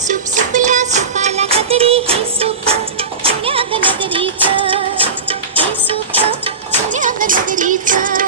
सुप सुपला सुपाला कदरी हे सुप पुण्या नगरीचं. हे सुप पुण्या नगरीचं.